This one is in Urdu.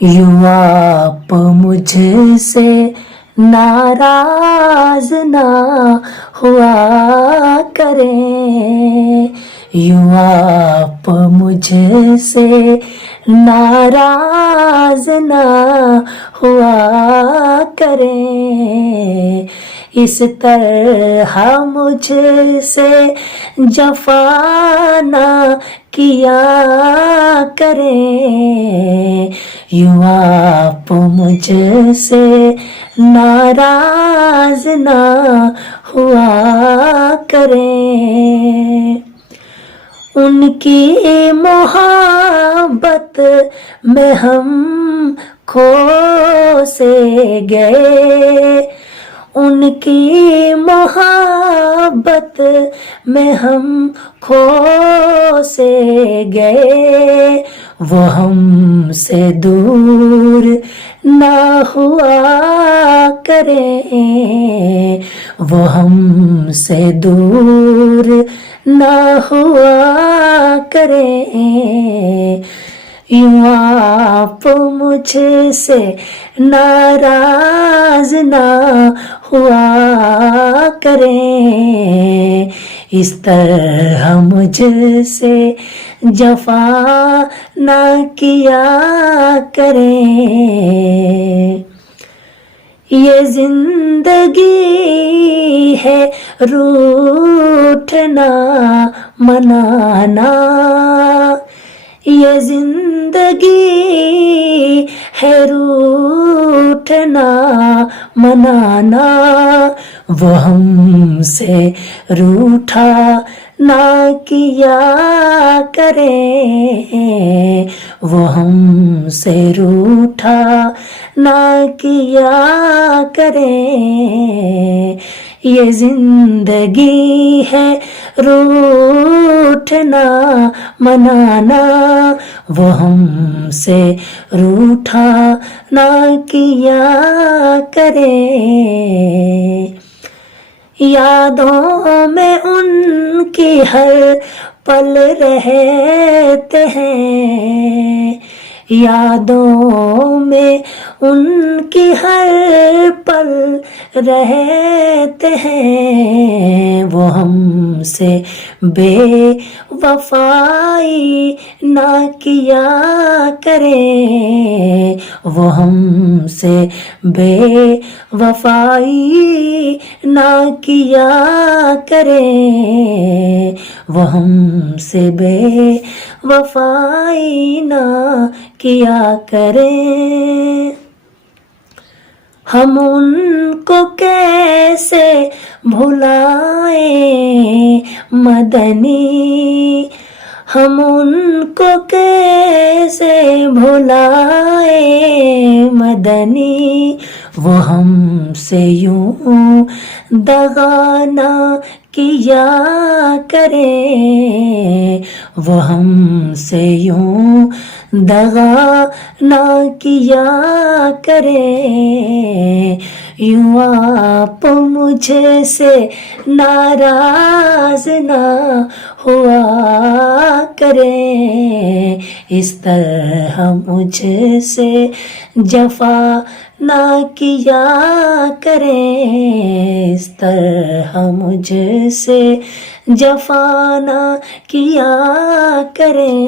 یوں آپ مجھ سے ناراض نہ ہوا کریں، یوں آپ مجھ سے ناراض نہ ہوا کریں، اس طرح مجھ سے جفا نہ کیا کریں، یوں آپ مجھ سے ناراض نہ ہوا کریں۔ ان کی محبت میں ہم کھو سے گئے، ان کی محبت میں ہم کھو سے گئے، وہ ہم سے دور نہ ہوا کریں، وہ ہم سے دور نہ ہوا کریں، یوں آپ مجھ سے ناراض نہ ہوا کریں، اس طرح مجھ سے جفا نہ کیا کریں۔ یہ زندگی ہے روٹھنا منانا، یہ زندگی ہے روٹھنا منانا، وہ ہم سے روٹھا نہ کیا کریں، وہ ہم سے روٹھا نہ کیا کریں، یہ زندگی ہے روٹھنا منانا، وہ ہم سے روٹھا نہ کیا کریں۔ یادوں میں ان کی ہر پل رہتے ہیں، یادوں میں ان کی ہر پل رہتے ہیں، وہ ہم سے بے وفائی نہ کیا کریں، وہ ہم سے بے وفائی نہ کیا کریں، وہ ہم سے بے وفائی نہ کیا کریں۔ ہم ان کو کیسے بھلائیں مدنی، ہم ان کو کیسے بھلائیں مدنی، وہ ہم سے یوں دغا نہ کیا کریں، وہ ہم سے یوں دغا نہ کیا کریں، یوں آپ مجھ سے ناراض نہ ہوا کریں، اس طرح مجھ سے جفا نہ کیا کریں، اس طرح مجھ سے جفا نہ کیا کریں۔